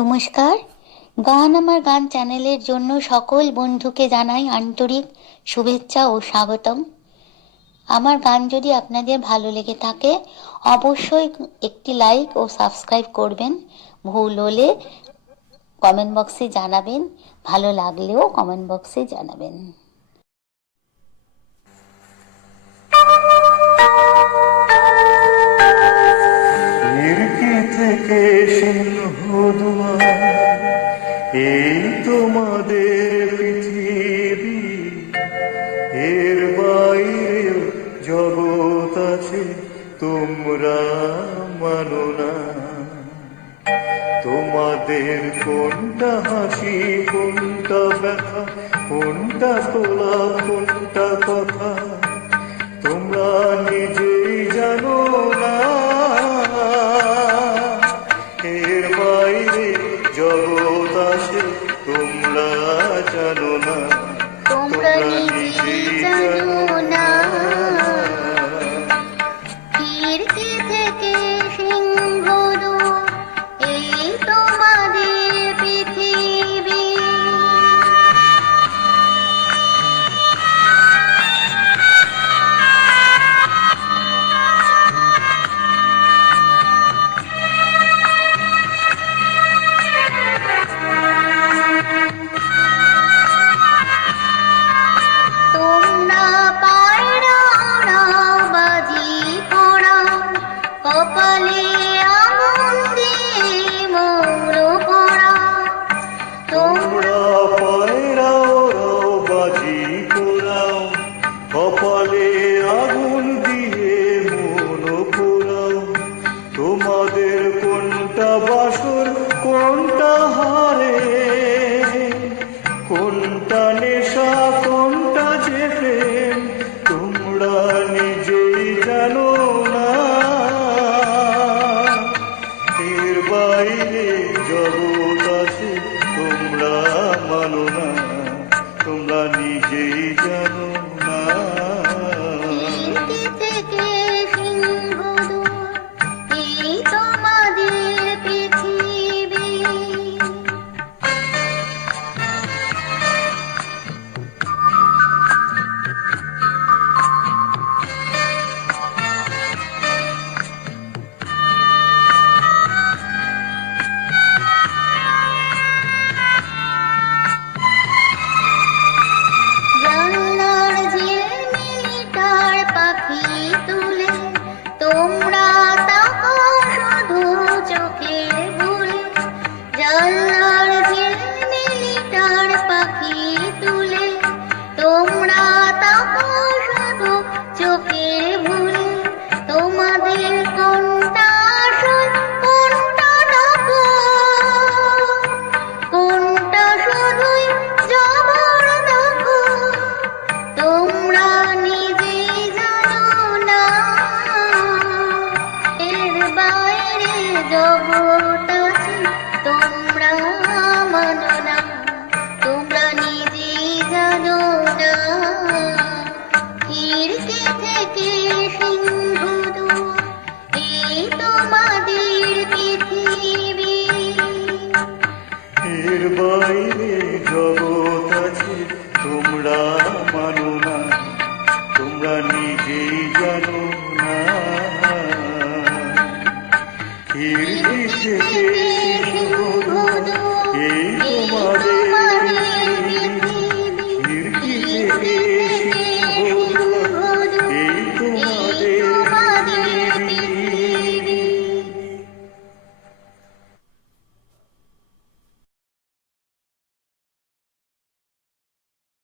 নমস্কার। গান আমার গান চ্যানেলের জন্য সকল বন্ধুকে জানাই আন্তরিক শুভেচ্ছা ও স্বাগতম। আমার গান যদি আপনাদের ভালো লেগে থাকে অবশ্যই একটি লাইক ও সাবস্ক্রাইব করবেন। ভুল হলে কমেন্ট বক্সে জানাবেন, ভালো লাগলেও কমেন্ট বক্সে জানাবেন। থেকে সিংহদুয়ার এই তোমাদের পৃথিবী, এর বাইরেও জগৎ আছে তোমরা মানো না। তোমাদের কোনটা হাসি, কোনটা ব্যথা, কোনটা তোলা, কোনটা কথা তোমরা নিজেই জানো না। এর বাইরে জগৎ আছে তোমরা জানো না, তোমরা নিজেই জানো না। কীর্তি থেকে সিংহদুয়ার এই তোমাদের পৃথিবী। তোমরা পায়রা ওড়াও, বাজি পোড়াও, কপালে আগুন দিয়ে মৌর পোড়াও। তোমরা পায়রা ওড়াও, বাজি পোড়াও, কপালে আগুন দিয়ে মন পোড়াও। তোমাদের কোনটা বাসর, কোনটা হারে, কোনটা নেশা, কোনটা যে প্রেম তোমরা নিজেই জানো না। এর বাইরে জগৎ আছে তোমরা মানো না, তোমরা নিজেই জানো না। কীর্তি থেকে সিংহদুয়ার এই তোমাদের পৃথিবী। জানলার ঝিলমিলিটার পাখি তুলে তোমরা তাকো শুধু চোখের ভুলে। জানলার ঝিলমিলিটার পাখি তুলে তোমরা তাকো শুধু চোখের ভুলে। তোমাদের কোনটা আসল, কোনটা নকল, কোনটা শুধুই জবর দখল তোমরা নিজেই জানো না। এর বাইরে জগৎ আছে তোমরা মানো না, তোমরা নিজেই জানো না। কীর্তি থেকে সিংহদুয়ার এই তোমাদের পৃথিবী। এর বাইরে জগৎ আছে তোমরা মানো না, তোমরা নিজেই জানো না। কীর্তি থেকে সিংহদুয়ার এই তোমাদের